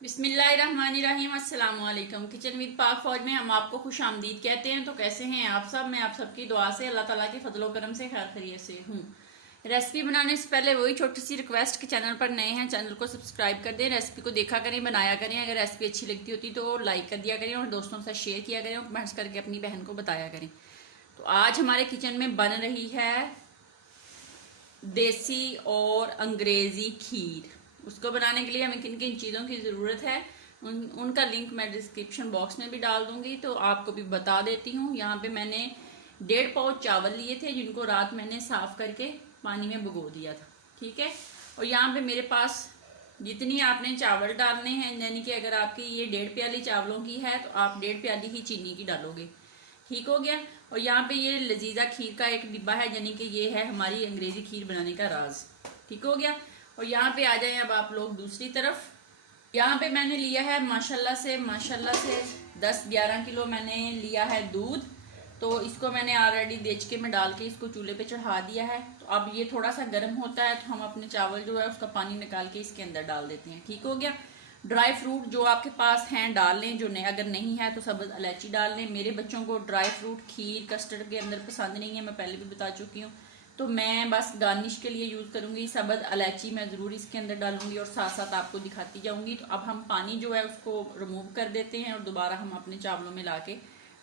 बिस्मिल्लाहिर्रहमानिर्रहीम। अस्सलाम वालेकुम। किचन विद पाक फौज में हम आपको खुश आमदीद कहते हैं। तो कैसे हैं आप सब? मैं आप सबकी दुआ से अल्लाह ताला के फजलो करम से खैर खैरियत से हूँ। रेसिपी बनाने से पहले वही छोटी सी रिक्वेस्ट कि चैनल पर नए हैं चैनल को सब्सक्राइब कर दें, रेसिपी को देखा करें, बनाया करें। अगर रेसिपी अच्छी लगती होती तो लाइक कर दिया करें और दोस्तों के साथ शेयर किया करें और कमेंट्स करके अपनी बहन को बताया करें। तो आज हमारे किचन में बन रही है देसी और अंग्रेजी खीर। उसको बनाने के लिए हमें किन किन चीज़ों की ज़रूरत है उनका लिंक मैं डिस्क्रिप्शन बॉक्स में भी डाल दूंगी, तो आपको भी बता देती हूँ। यहाँ पे मैंने 1.5 पाव चावल लिए थे जिनको रात मैंने साफ करके पानी में भिगो दिया था, ठीक है। और यहाँ पे मेरे पास जितनी आपने चावल डालने हैं, यानी कि अगर आपकी ये 1.5 प्याली चावलों की है तो आप 1.5 प्याली ही चीनी की डालोगे, ठीक हो गया। और यहाँ पे ये लजीजा खीर का एक डिब्बा है, यानी कि ये है हमारी अंग्रेजी खीर बनाने का राज, ठीक हो गया। और यहाँ पे आ जाए अब आप लोग दूसरी तरफ। यहाँ पे मैंने लिया है माशाल्लाह से 10-11 किलो मैंने लिया है दूध। तो इसको मैंने ऑलरेडी देचके में डाल के इसको चूल्हे पे चढ़ा दिया है। तो अब ये थोड़ा सा गर्म होता है तो हम अपने चावल जो है उसका पानी निकाल के इसके अंदर डाल देते हैं, ठीक हो गया। ड्राई फ्रूट जो आपके पास हैं डाल लें, जो नहीं अगर नहीं है तो सब्ज़ इलायची डाल लें। मेरे बच्चों को ड्राई फ्रूट खीर कस्टर्ड के अंदर पसंद नहीं है, मैं पहले भी बता चुकी हूँ। तो मैं बस गार्निश के लिए यूज़ करूँगी। सब्ज़ इलायची मैं ज़रूर इसके अंदर डालूंगी और साथ साथ आपको दिखाती जाऊँगी। तो अब हम पानी जो है उसको रिमूव कर देते हैं और दोबारा हम अपने चावलों में ला के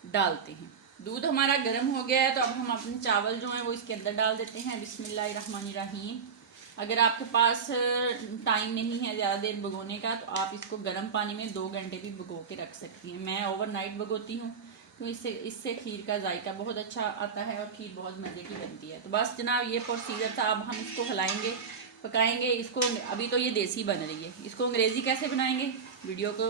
डालते हैं। दूध हमारा गर्म हो गया है तो अब हम अपने चावल जो हैं वो इसके अंदर डाल देते हैं। बिस्मिल्लाहिर्रहमानिर्रहीम। अगर आपके पास टाइम नहीं है ज़्यादा देर भिगोने का तो आप इसको गर्म पानी में 2 घंटे भी भिगो के रख सकती हैं। मैं ओवरनाइट भिगोती हूँ तो इससे खीर का जायका बहुत अच्छा आता है और खीर बहुत मज़े की बनती है। तो बस जनाब ये प्रोसीजर था। अब हम इसको हिलाएंगे, पकाएंगे इसको। अभी तो ये देसी बन रही है, इसको अंग्रेज़ी कैसे बनाएंगे वीडियो को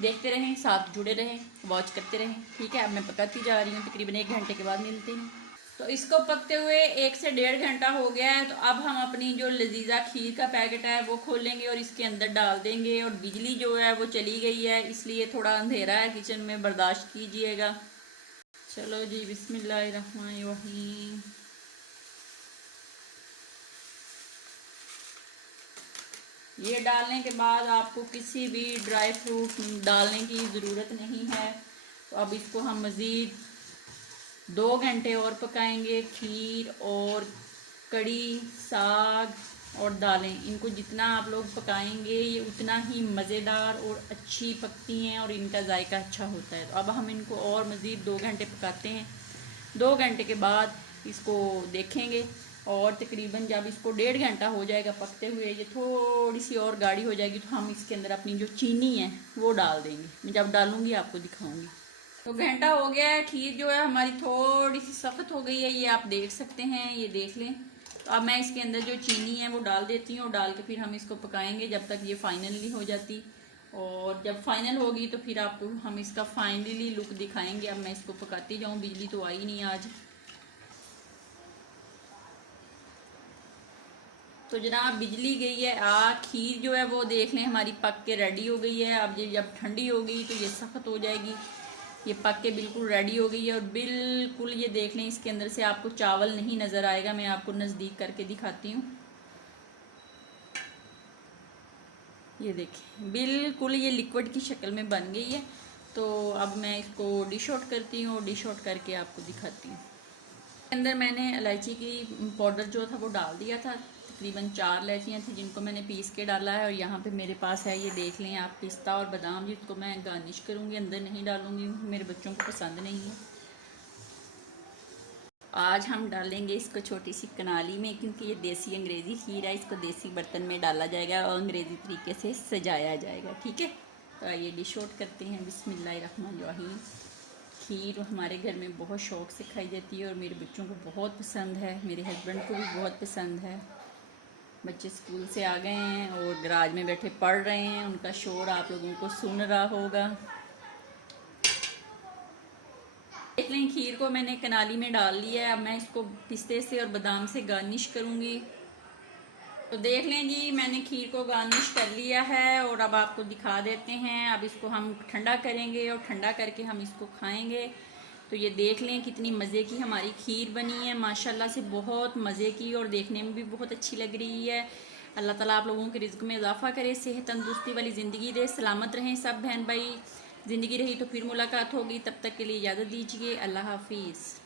देखते रहें, साथ जुड़े रहें, वॉच करते रहें, ठीक है। अब मैं पकाती जा रही हूँ, तकरीबन 1 घंटे के बाद मिलते हैं। तो इसको पकते हुए 1 से 1.5 घंटा हो गया है। तो अब हम अपनी जो लजीजा खीर का पैकेट है वो खोलेंगे और इसके अंदर डाल देंगे। और बिजली जो है वो चली गई है, इसलिए थोड़ा अंधेरा है किचन में, बर्दाश्त कीजिएगा। चलो जी, बिस्मिल्लाहिर्रहमानिर्रहीम। ये डालने के बाद आपको किसी भी ड्राई फ्रूट डालने की ज़रूरत नहीं है। तो अब इसको हम मज़ीद 2 घंटे और पकाएंगे। खीर और कड़ी, साग और दालें, इनको जितना आप लोग पकाएंगे ये उतना ही मज़ेदार और अच्छी पकती हैं और इनका जायका अच्छा होता है। तो अब हम इनको और मज़ीद 2 घंटे पकाते हैं। 2 घंटे के बाद इसको देखेंगे और तकरीबन जब इसको 1.5 घंटा हो जाएगा पकते हुए, ये थोड़ी सी और गाढ़ी हो जाएगी तो हम इसके अंदर अपनी जो चीनी है वो डाल देंगे। मैं जब डालूंगी आपको दिखाऊंगी। तो घंटा हो गया है, खीर जो है हमारी थोड़ी सी सख्त हो गई है, ये आप देख सकते हैं, ये देख लें। तो अब मैं इसके अंदर जो चीनी है वो डाल देती हूँ। डाल के फिर हम इसको पकाएंगे जब तक ये फाइनल नहीं हो जाती। और जब फाइनल होगी तो फिर आपको हम इसका फाइनली लुक दिखाएंगे। अब मैं इसको पकाती जाऊँ, बिजली तो आई नहीं आज। तो जनाब बिजली गई है, खीर जो है वो देख लें हमारी पक के रेडी हो गई है। अब ये जब ठंडी हो गई तो ये सख्त हो जाएगी। ये पक के बिल्कुल रेडी हो गई है और बिल्कुल ये देख लें इसके अंदर से आपको चावल नहीं नज़र आएगा। मैं आपको नज़दीक करके दिखाती हूँ, ये देखें बिल्कुल ये लिक्विड की शक्ल में बन गई है। तो अब मैं इसको डिश आउट करती हूँ और डिश आउट करके आपको दिखाती हूँ। अंदर मैंने इलायची की पाउडर जो था वो डाल दिया था। तकरीबन 4 इलायचियाँ थी जिनको मैंने पीस के डाला है। और यहाँ पे मेरे पास है, ये देख लें आप, पिस्ता और बादाम, जिसको मैं गार्निश करूँगी, अंदर नहीं डालूँगी, मेरे बच्चों को पसंद नहीं है। आज हम डालेंगे इसको छोटी सी कनाली में, क्योंकि ये देसी अंग्रेज़ी खीर है, इसको देसी बर्तन में डाला जाएगा और अंग्रेज़ी तरीके से सजाया जाएगा, ठीक है। तो आइए डिश आउट करते हैं। बिस्मिल्लाहिर्रहमानिर्रहीम। खीर हमारे घर में बहुत शौक़ से खाई जाती है और मेरे बच्चों को बहुत पसंद है, मेरे हस्बैंड को भी बहुत पसंद है। बच्चे स्कूल से आ गए हैं और गराज में बैठे पढ़ रहे हैं, उनका शोर आप लोगों को सुन रहा होगा। देख लें खीर को मैंने कनाली में डाल लिया है। अब मैं इसको पिस्ते से और बादाम से गार्निश करूँगी। तो देख लें जी, मैंने खीर को गार्निश कर लिया है और अब आपको दिखा देते हैं। अब इसको हम ठंडा करेंगे और ठंडा करके हम इसको खाएंगे। तो ये देख लें कितनी मज़े की हमारी खीर बनी है, माशाल्लाह से बहुत मज़े की, और देखने में भी बहुत अच्छी लग रही है। अल्लाह ताला आप लोगों के रिज़्क में इजाफ़ा करे, सेहत तंदुरुस्ती वाली ज़िंदगी दे, सलामत रहें सब बहन भाई। ज़िंदगी रही तो फिर मुलाकात होगी, तब तक के लिए इजाज़त दीजिए। अल्लाह हाफिज़।